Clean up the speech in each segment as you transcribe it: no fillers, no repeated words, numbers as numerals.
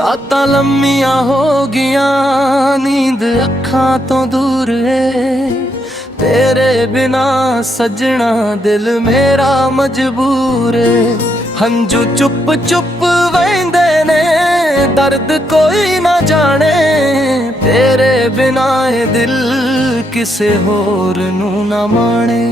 रातां लम्मियां हो गियां, नींद अखां तो दूर है। तेरे बिना सजना दिल मेरा मजबूर है। हंजू चुप चुप वहिंदे ने, दर्द कोई ना जाने। तेरे बिना ये दिल किसे होर नू ना माने।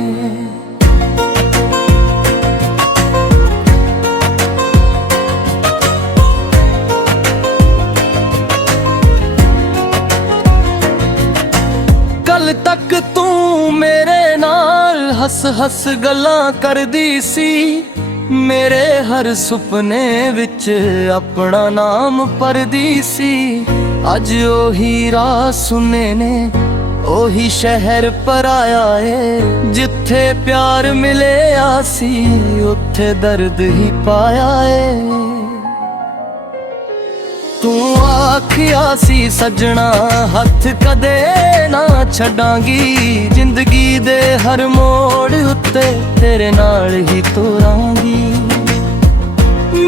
कल तक तू मेरे नाल हस हस गल्लां करदी सी, मेरे हर सुपने विच अपना नाम पढ़दी सी। अज ओही राह सुने ने, ओही शहर पराया है। जिथे प्यार मिले आसी, उत्थे दर्द ही पाया है। तू आखिया सी सजना हथ कदे ना छड़ांगी, जिंदगी दे हर मोड़ उत्ते तेरे नाल ही तुरांगी।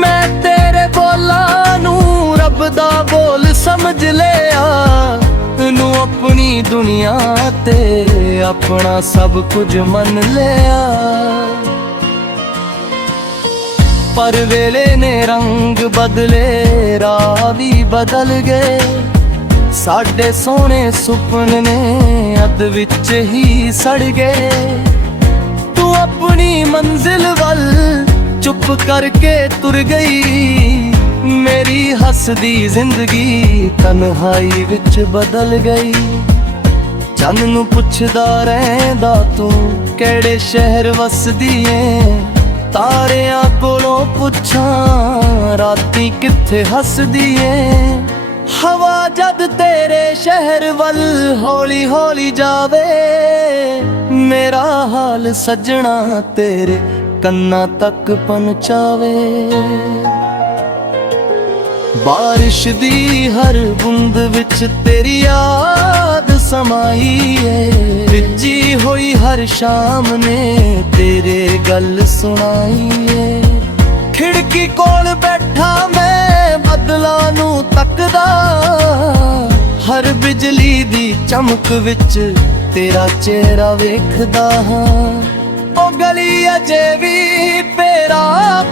मैं तेरे बोलां नू रब दा बोल समझ लिया, नू अपनी दुनिया ते अपना सब कुछ मन लिया। पर वेले ने रंग बदले, राह भी बदल गए। साडे सोने सुपने ने अध विच ही सड़ गए। तू अपनी मंजिल वल चुप करके तुर गई, मेरी हसदी जिंदगी तन्हाई विच बदल गई। चन्न नू पुछदा रहिंदा तू केड़े शहर वसदी ऐ, तारियां कोलों पुछां राती किथे हसदी ऐ। हवा जद तेरे शहर वल हौली हौली जावे, मेरा हाल सजना तेरे कन्ना तक पहुंचावे। बारिश दी हर बूंद विच तेरी याद समाई है। रिजी होई हर शाम ने तेरे गल सुनाई है। खिड़की कोल बैठा मैं बदला नू तकदा, हर बिजली दी चमक विच तेरा चेहरा वेखदा हां। ओ गली अजे भी तेरा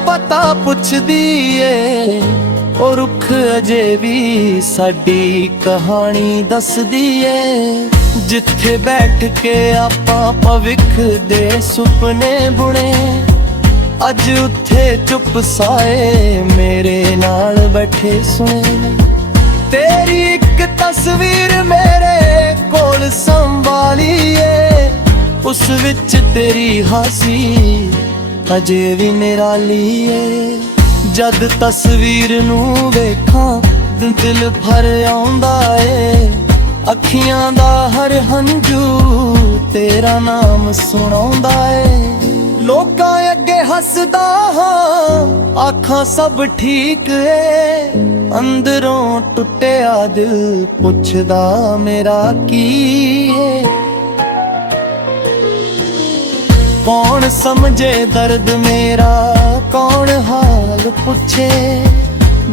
पता पुछदी है, ओ रुख अजे भी साडी कहानी दसदी है। जिथे बैठ के आपां भविख दे सुपने बुने, अज उत्थे चुप साए मेरे नाल बैठे सुने। तेरी एक तस्वीर मेरे कोल संभाली है, उस विच तेरी हासी अजे भी निराली है। जद तस्वीर नू वेखां दिल भर आउंदा है, अखियां दा हर हंजू तेरा नाम सुनाउंदा है। लोकां अगे हसदा हां आखां सब ठीक है, अंदरों टुटिया दिल पुछदा मेरा की है। कौन समझे दर्द मेरा, कौन हाल पुछे,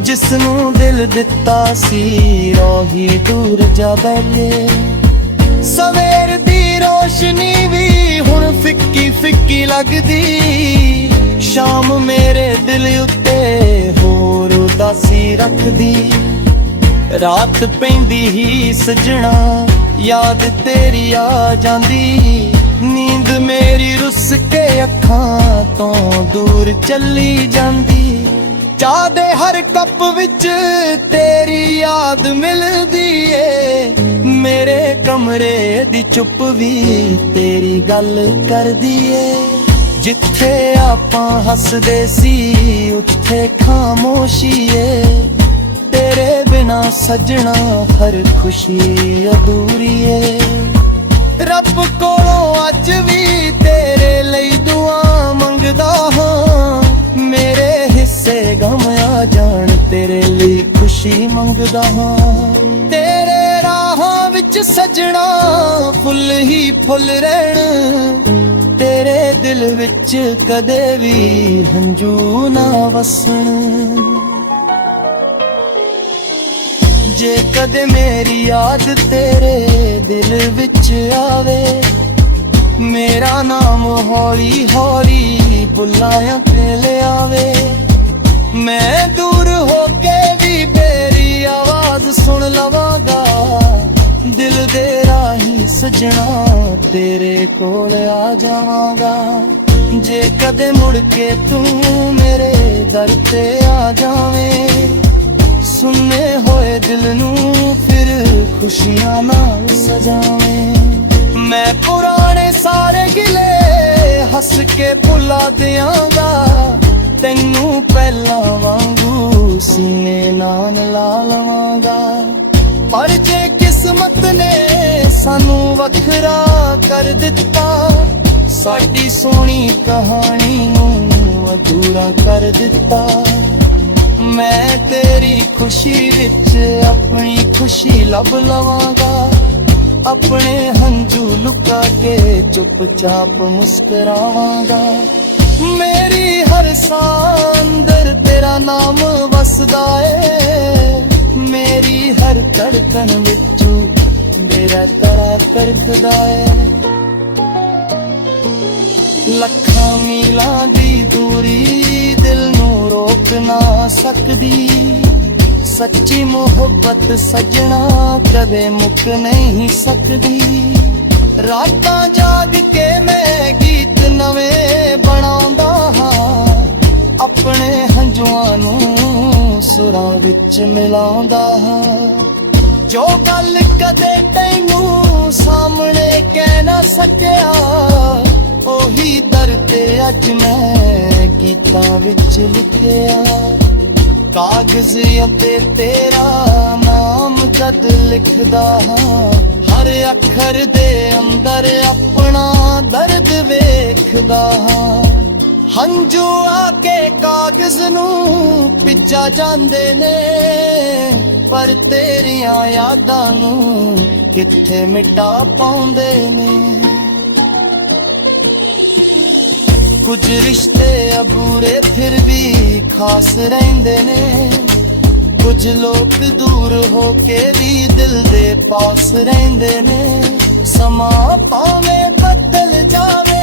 जिसनू दिल दिता सी रोही दूर जा बैठे। सवेर दी रोशनी भी हुण फिक्की फिक्की लगदी, शाम मेरे दिल उत्ते होर उदासी रखदी। रात पैंदी ही सजना याद तेरी आ जांदी, नींद मेरी रुस के अखां तो दूर चली जांदी। चाह दे हर कप विच तेरी याद मिलदी ए, मेरे कमरे दी चुप भी तेरी गल करदी ए। जिथे आपां हसदे सी उत्थे खामोशी ए, तेरे बिना सजना हर खुशी अधूरी ए। रब कोलों अज भी तेरे लई दुआ मंगदा हां, मेरे हिस्से गम आ जान तेरे लिए खुशी मंगदा हां। तेरे राहां विच सजना फुल ही फुल रहण, तेरे दिल विच कदे भी हंजू ना वसन। ਜੇ ਕਦੇ ਮੇਰੀ ਯਾਦ ਤੇਰੇ ਦਿਲ ਵਿੱਚ ਆਵੇ, ਮੇਰਾ ਨਾਮ ਹੌਲੀ ਹੌਲੀ ਬੁਲਾਇਆ ਤੇ ਲਿਆਵੇ। ਮੈਂ ਦੂਰ ਹੋ ਕੇ ਵੀ ਮੇਰੀ ਆਵਾਜ਼ ਸੁਣ ਲਵਾਂਗਾ, ਦਿਲ ਦੇ ਰਾਹੀਂ ਸਜਣਾ ਤੇਰੇ ਕੋਲ ਆ ਜਾਵਾਂਗਾ। ਜੇ ਕਦੇ ਮੁੜ ਕੇ ਤੂੰ ਮੇਰੇ ਦਰ ਤੇ ਆ ਜਾਵੇਂ, ਸੁੰਨੇ ਹੋਏ ਦਿਲ ਨੂੰ ਫਿਰ ਖੁਸ਼ੀਆਂ ਨਾਲ ਸਜਾਵੇਂ। ਮੈਂ ਪੁਰਾਣੇ ਸਾਰੇ ਗਿਲੇ ਹੱਸ ਕੇ ਭੁਲਾ ਦਿਆਂਗਾ, ਤੈਨੂੰ ਪਹਿਲਾਂ ਵਾਂਗੂ ਸੀਨੇ ਨਾਲ ਲਾ ਲਵਾਂਗਾ। ਪਰ ਜੇ ਕਿਸਮਤ ਨੇ ਸਾਨੂੰ ਵੱਖਰਾ ਕਰ ਦਿੱਤਾ, ਸਾਡੀ ਸੋਹਣੀ ਕਹਾਣੀ ਨੂੰ ਅਧੂਰਾ ਕਰ ਦਿੱਤਾ। ਮੈਂ ਤੇਰੀ ਖੁਸ਼ੀ ਵਿੱਚ ਆਪਣੀ ਖੁਸ਼ੀ ਲੱਭ ਲਵਾਂਗਾ, ਆਪਣੇ ਹੰਝੂ ਲੁਕਾ ਕੇ ਚੁੱਪਚਾਪ ਮੁਸਕਰਾਵਾਂਗਾ। ਮੇਰੀ ਹਰ ਸਾਹ ਅੰਦਰ ਤੇਰਾ ਨਾਮ ਵਸਦਾ ਏ, ਮੇਰੀ ਹਰ ਧੜਕਣ ਵਿੱਚੋਂ ਮੇਰਾ ਤੜਾ ਤਰਕਦਾ ਏ। ਲੱਖਾਂ ਮੀਲਾਂ ਦੀ ਦੂਰੀ ਦਿਲ ਨੂੰ ਰੋਕ ਨਾ ਸਕਦੀ, ਸੱਚੀ ਮੁਹੱਬਤ ਸਜਣਾ ਕਦੇ ਮੁੱਕ ਨਹੀਂ ਸਕਦੀ। ਰਾਤਾਂ ਜਾਗ ਕੇ ਮੈਂ ਗੀਤ ਨਵੇਂ ਬਣਾਉਂਦਾ ਹਾਂ, ਆਪਣੇ ਹੰਝੂਆਂ ਨੂੰ ਸੁਰਾਂ ਵਿੱਚ ਮਿਲਾਉਂਦਾ ਹਾਂ। ਜੋ ਗੱਲ ਕਦੇ ਤੈਨੂੰ ਸਾਹਮਣੇ ਕਹਿ ਨਾ ਸਕਿਆ, ਉਹੀ ਦਰ ਤੇ ਅੱਜ ਮੈਂ ਗੀਤਾਂ ਵਿੱਚ ਲਿਖਿਆ। ਕਾਗਜ਼ ਉੱਤੇ ਤੇਰਾ ਨਾਮ ਜਦ ਲਿਖਦਾ ਹਾਂ, ਹਰ ਅੱਖਰ ਦੇ ਅੰਦਰ ਆਪਣਾ ਦਰਦ ਵੇਖਦਾ ਹਾਂ। ਹੰਝੂ ਆ ਕੇ ਕਾਗਜ਼ ਨੂੰ ਭਿੱਜਾ ਜਾਂਦੇ ਨੇ, ਪਰ ਤੇਰੀਆਂ ਯਾਦਾਂ ਨੂੰ ਕਿੱਥੇ ਮਿਟਾ ਪਾਉਂਦੇ ਨੇ। ਕੁਝ ਰਿਸ਼ਤੇ ਅਬੂਰੇ ਫਿਰ ਵੀ ਖਾਸ ਰਹਿੰਦੇ ਨੇ, ਕੁਝ ਲੋਕ ਦੂਰ ਹੋ ਕੇ ਵੀ ਦਿਲ ਦੇ ਪਾਸ ਰਹਿੰਦੇ ਨੇ। ਸਮਾਂ ਭਾਵੇਂ ਬਦਲ ਜਾਵੇ,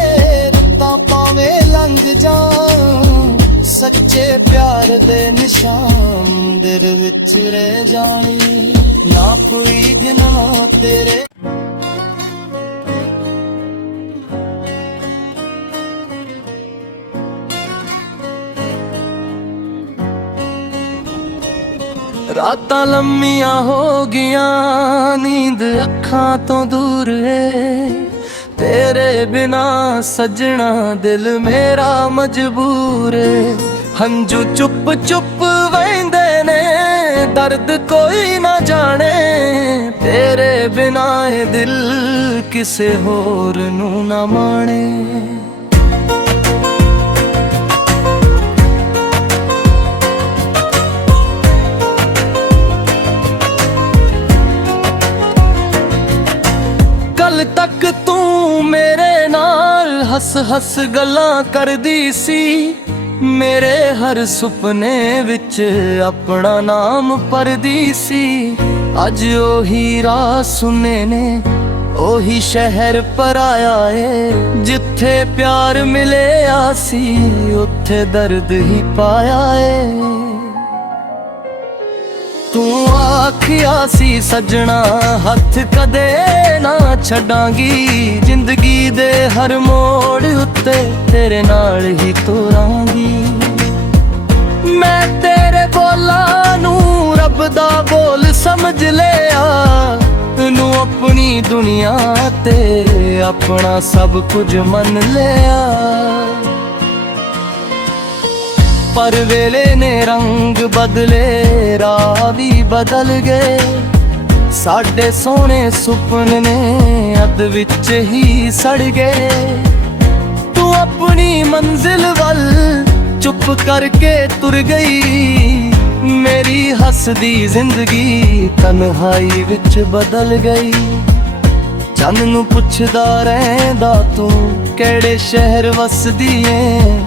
ਰੁੱਤਾਂ ਭਾਵੇਂ ਲੰਘ ਜਾਣ, ਸੱਚੇ ਪਿਆਰ ਦੇ ਨਿਸ਼ਾਨ ਦਿਲ ਵਿੱਚ ਰਹਿ ਜਾਣੀ। ਨਾ ਕੋਈ ਗਿਣਵਾ ਤੇਰੇ ਰਾਤਾਂ ਲੰਮੀਆਂ ਹੋ ਗਈਆਂ, ਨੀਂਦ ਅੱਖਾਂ ਤੋਂ ਦੂਰ ਏ। ਤੇਰੇ ਬਿਨਾ ਸਜਣਾ ਦਿਲ ਮੇਰਾ ਮਜਬੂਰ ਏ। ਹੰਝੂ ਚੁੱਪ ਚੁੱਪ ਵਹਿੰਦੇ ਨੇ, ਦਰਦ ਕੋਈ ਨਾ ਜਾਣੇ। ਤੇਰੇ ਬਿਨਾ ਇਹ ਦਿਲ ਕਿਸੇ ਹੋਰ ਨੂੰ ਨਾ ਮਾਣੇ। ਕੱਲ ਤੱਕ ਤੂੰ ਮੇਰੇ ਨਾਲ ਹੱਸ ਹੱਸ ਗੱਲਾਂ ਕਰਦੀ ਸੀ, ਮੇਰੇ ਹਰ ਸੁਪਨੇ ਵਿੱਚ ਆਪਣਾ ਨਾਮ ਭਰਦੀ ਸੀ। ਅੱਜ ਉਹੀ ਰਾਹ ਸੁਨੇ ਨੇ, ਉਹੀ ਸ਼ਹਿਰ ਪਰਾਇਆ ਏ। ਜਿੱਥੇ ਪਿਆਰ ਮਿਲਿਆ ਸੀ, ਉੱਥੇ ਦਰਦ ਹੀ ਪਾਇਆ ਏ। ਤੂੰ ਆਖਿਆ ਸੀ ਸਜਣਾ ਹੱਥ ਕਦੇ ਨਾ ਛੱਡਾਂਗੀ, ਜ਼ਿੰਦਗੀ ਦੇ ਹਰ ਮੋੜ ਉੱਤੇ ਤੇਰੇ ਨਾਲ ਹੀ ਤੁਰਾਂਗੀ। ਮੈਂ ਤੇਰੇ ਬੋਲਾਂ ਨੂੰ ਰੱਬ ਦਾ ਬੋਲ ਸਮਝ ਲਿਆ, ਨੂੰ ਆਪਣੀ ਦੁਨੀਆ ਤੇ ਆਪਣਾ ਸਭ ਕੁਝ ਮੰਨ ਲਿਆ। ਪਰ ਵੇਲੇ ਨੇ ਰੰਗ ਬਦਲੇ, ਰਾਹ ਵੀ ਬਦਲ ਗਏ। ਸਾਡੇ ਸੋਹਣੇ ਸੁਪਨੇ ਨੇ ਅੱਧ ਵਿੱਚ ਹੀ ਸੜ ਗਏ। ਤੂੰ ਆਪਣੀ ਮੰਜ਼ਿਲ ਵੱਲ ਚੁੱਪ ਕਰਕੇ ਤੁਰ ਗਈ, ਮੇਰੀ ਹੱਸਦੀ ਜ਼ਿੰਦਗੀ ਤਨਹਾਈ ਵਿੱਚ ਬਦਲ ਗਈ। ਚੰਨ ਨੂੰ ਪੁੱਛਦਾ ਰਹਿੰਦਾ ਤੂੰ ਕਿਹੜੇ ਸ਼ਹਿਰ ਵਸਦੀ ਏ,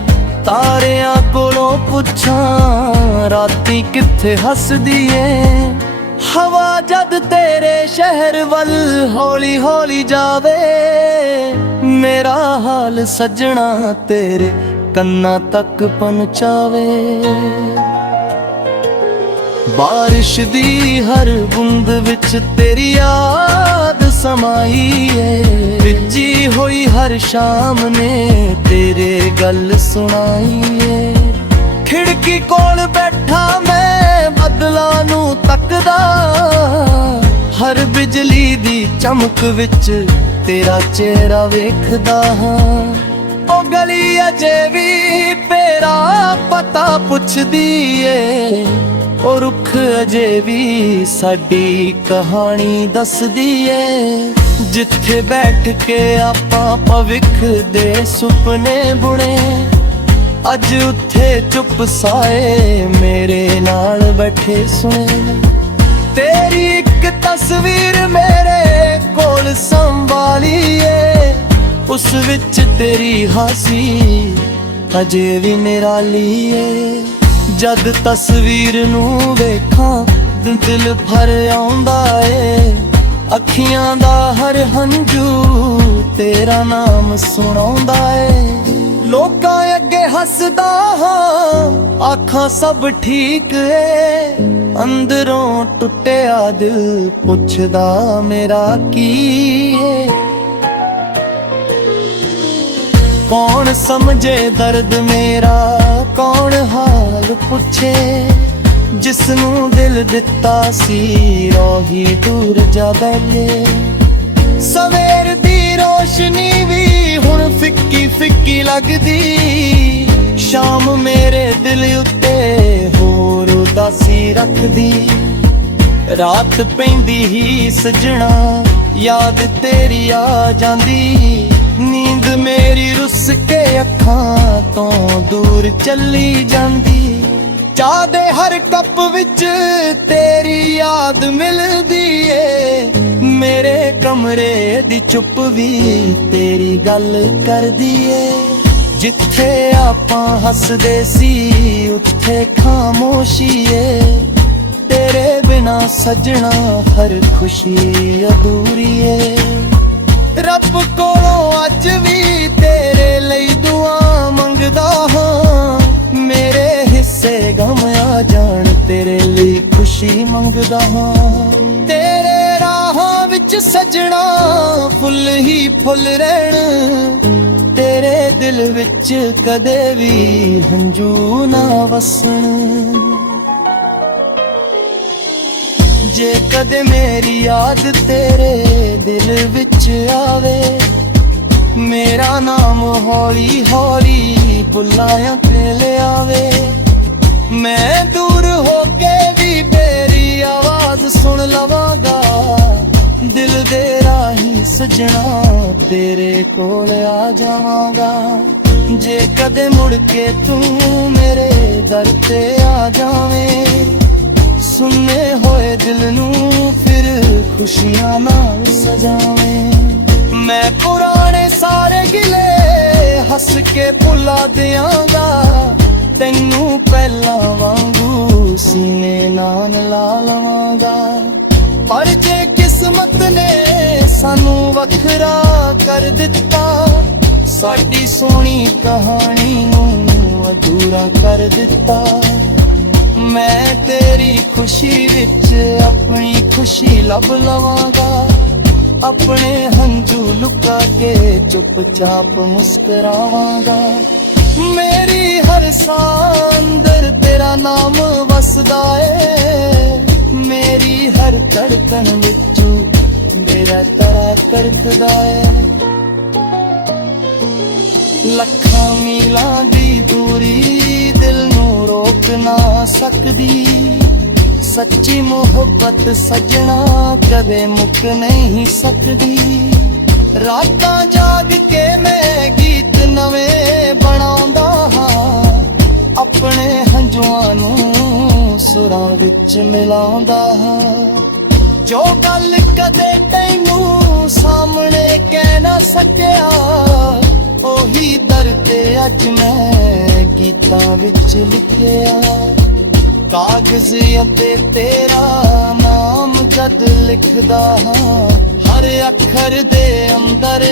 ਤਾਰਿਆਂ ਕੋਲੋਂ ਪੁੱਛਾਂ ਰਾਤੀ ਕਿੱਥੇ ਹੱਸਦੀ ਏ। ਹਵਾ ਜਦ ਤੇਰੇ ਸ਼ਹਿਰ ਵੱਲ ਹੌਲੀ ਹੌਲੀ ਜਾਵੇ, ਮੇਰਾ ਹਾਲ ਸੱਜਣਾ ਤੇਰੇ ਕੰਨਾਂ ਤੱਕ ਪਹੁੰਚਾਵੇ। ਬਾਰਿਸ਼ ਦੀ ਹਰ ਬੂੰਦ ਵਿੱਚ ਤੇਰੀ ਯਾਦ ਸਮਾਈ ਏ, ਭਿੱਜੀ ਹੋਈ ਹਰ ਸ਼ਾਮ ਨੇ ਤੇਰੇ ਗੱਲ ਸੁਣਾਈ ਏ। ਖਿੜਕੀ ਕੋਲ ਬੈਠਾ ਮੈਂ ਬੱਦਲਾਂ ਨੂੰ ਤੱਕਦਾ, ਹਰ ਬਿਜਲੀ ਦੀ ਚਮਕ ਵਿੱਚ ਤੇਰਾ ਚਿਹਰਾ ਵੇਖਦਾ ਹਾਂ। ਉਹ ਗਲੀ ਅਜੇ ਵੀ ਤੇਰਾ ਪਤਾ ਪੁੱਛਦੀ ਏ, ਉਹ ਰੁੱਖ ਅਜੇ ਵੀ ਸਾਡੀ ਕਹਾਣੀ ਦੱਸਦੀ ਏ। ਜਿੱਥੇ ਬੈਠ ਕੇ ਆਪਾਂ ਭਵਿੱਖ ਦੇ ਸੁਪਨੇ ਬੁਣੇ, ਅੱਜ ਉੱਥੇ ਚੁੱਪ ਸਾਏ ਮੇਰੇ ਨਾਲ ਬੈਠੇ ਸੁਣੇ। ਤੇਰੀ ਇੱਕ ਤਸਵੀਰ ਮੇਰੇ ਕੋਲ ਸੰਭਾਲੀ ਏ, ਉਸ ਵਿੱਚ ਤੇਰੀ ਹਾਸੀ ਅਜੇ ਵੀ ਨਿਰਾਲੀ ਏ। ਜਦ ਤਸਵੀਰ ਨੂੰ ਵੇਖਾਂ ਦਿਲ ਭਰ ਆਉਂਦਾ ਏ, ਅੱਖੀਆਂ ਦਾ ਹਰ ਹੰਝੂ ਤੇਰਾ ਨਾਮ ਸੁਣਾਉਂਦਾ ਏ। ਲੋਕਾਂ ਅੱਗੇ ਹੱਸਦਾ ਹਾਂ, ਆਖਾਂ ਸਭ ਠੀਕ ਏ, ਅੰਦਰੋਂ ਟੁੱਟਿਆ ਦਿਲ ਪੁੱਛਦਾ ਮੇਰਾ ਕੀ ਏ। ਕੌਣ ਸਮਝੇ ਦਰਦ ਮੇਰਾ, ਕੌਣ ਹਾਲ ਪੁੱਛੇ, ਜਿਸ ਨੂੰ ਦਿਲ ਦਿੱਤਾ ਸੀ ਰੋਹੀ ਦੂਰ ਜਾ ਬੈਠੇ। ਸਵੇਰ ਦੀ ਰੋਸ਼ਨੀ ਵੀ ਹੁਣ ਫਿੱਕੀ ਫਿੱਕੀ ਲੱਗਦੀ, ਸ਼ਾਮ ਮੇਰੇ ਦਿਲ ਉੱਤੇ ਹੋਰ ਉਦਾਸੀ ਰੱਖਦੀ। ਰਾਤ ਪੈਂਦੀ ਹੀ ਸਜਣਾ ਯਾਦ ਤੇਰੀ ਆ ਜਾਂਦੀ, ਨੀਂਦ ਮੇਰੀ ਰੁੱਸ ਕੇ ਅੱਖਾਂ ਤੋਂ ਦੂਰ ਚੱਲੀ ਜਾਂਦੀ। ਚਾਹ ਦੇ ਹਰ ਕੱਪ ਵਿੱਚ ਤੇਰੀ ਯਾਦ ਮਿਲਦੀ ਏ, ਮੇਰੇ ਕਮਰੇ ਦੀ ਚੁੱਪ ਵੀ ਤੇਰੀ ਗੱਲ ਕਰਦੀ ਏ। ਜਿੱਥੇ ਆਪਾਂ ਹੱਸਦੇ ਸੀ ਉੱਥੇ ਖਾਮੋਸ਼ੀ ਏ, ਤੇਰੇ ਬਿਨਾ ਸਜਣਾ ਹਰ ਖੁਸ਼ੀ ਅਧੂਰੀ ਏ। ਰੱਬ ਕੋਲੋਂ ਅੱਜ ਵੀ ਤੇਰੇ ਲਈ ਦੁਆ ਮੰਗਦਾ ਹਾਂ, ਮੇਰੇ ਹਿੱਸੇ ਗਮ ਆ ਜਾਣ ਤੇਰੇ ਲਈ ਖੁਸ਼ੀ ਮੰਗਦਾ ਹਾਂ। ਤੇਰੇ ਰਾਹਾਂ ਵਿੱਚ ਸਜਣਾ ਫੁੱਲ ਹੀ ਫੁੱਲ ਰਹਿਣ, ਤੇਰੇ ਦਿਲ ਵਿੱਚ ਕਦੇ ਵੀ ਹੰਝੂ ਨਾ ਵਸਣ। ਜੇ ਕਦੇ ਮੇਰੀ ਯਾਦ ਤੇਰੇ ਦਿਲ ਵਿੱਚ ਆਵੇ, ਮੇਰਾ ਨਾਮ ਹੌਲੀ ਹੌਲੀ ਬੁਲਾਇਆ ਤੇ ਲਿਆਵੇ। ਮੈਂ ਦੂਰ ਹੋ ਕੇ ਵੀ ਤੇਰੀ ਆਵਾਜ਼ ਸੁਣ ਲਵਾਂਗਾ, ਦਿਲ ਦੇ ਰਾਹੀਂ ਸਜਣਾ ਤੇਰੇ ਕੋਲ ਆ ਜਾਵਾਂਗਾ। ਜੇ ਕਦੇ ਮੁੜ ਕੇ ਤੂੰ ਮੇਰੇ ਦਰ ਤੇ ਆ ਜਾਵੇਂ, ਸੁਨੇ ਹੋਏ ਦਿਲ ਨੂੰ ਫਿਰ ਖੁਸ਼ੀਆਂ ਨਾਲ ਸਜਾਵੇਂ। ਮੈਂ ਪੁਰਾਣੇ ਸਾਰੇ ਗਿਲੇ ਹੱਸ ਕੇ ਭੁਲਾ ਦਿਆਂਗਾ, ਤੈਨੂੰ ਪਹਿਲਾਂ ਵਾਂਗੂ ਸੀਨੇ ਨਾਲ ਲਾ ਲਵਾਂਗਾ। ਪਰ ਜੇ ਕਿਸਮਤ ਨੇ ਸਾਨੂੰ ਵੱਖਰਾ ਕਰ ਦਿੱਤਾ, ਸਾਡੀ ਸੋਹਣੀ ਕਹਾਣੀ ਨੂੰ ਅਧੂਰਾ ਕਰ ਦਿੱਤਾ। ਮੈਂ ਤੇਰੀ ਖੁਸ਼ੀ ਵਿੱਚ ਆਪਣੀ ਖੁਸ਼ੀ ਲੱਭ ਲਵਾਂਗਾ, ਆਪਣੇ ਹੰਝੂ ਲੁਕਾ ਕੇ ਚੁੱਪਚਾਪ ਮੁਸਕਰਾਵਾਂਗਾ। ਮੇਰੀ ਹਰ ਸਾਹ ਅੰਦਰ ਤੇਰਾ ਨਾਮ ਵਸਦਾ ਏ, ਮੇਰੀ ਹਰ ਧੜਕਣ ਵਿੱਚੋਂ ਮੇਰਾ ਤਰਾ ਕਰਦਾ ਏ। ਲੱਖਾਂ ਮੀਲਾਂ ਦੀ ਦੂਰੀ ਦਿਲ ਨੂੰ ਰੋਕ ਨਾ ਸਕਦੀ, ਸੱਚੀ ਮੁਹੱਬਤ ਸਜਣਾ ਕਦੇ ਮੁੱਕ ਨਹੀਂ ਸਕਦੀ। ਰਾਤਾਂ ਜਾਗ ਕੇ ਮੈਂ ਗੀਤ ਨਵੇਂ ਬਣਾਉਂਦਾ ਹਾਂ, ਆਪਣੇ ਹੰਝੂਆਂ ਨੂੰ ਸੁਰਾਂ ਵਿੱਚ ਮਿਲਾਉਂਦਾ ਹਾਂ। ਜੋ ਗੱਲ ਕਦੇ ਤੈਨੂੰ ਸਾਹਮਣੇ ਕਹਿ ਨਾ ਸਕਿਆ, ਉਹੀ ਦਰ ਤੇ ਅੱਜ ਮੈਂ ਗੀਤਾਂ ਵਿੱਚ ਲਿਖਿਆ। ਕਾਗਜ਼ ਅਤੇ ਤੇਰਾ ਨਾਮ ਜਦ ਲਿਖਦਾ ਹਾਂ, ਹਰ ਅੱਖਰ ਦੇ ਅੰਦਰ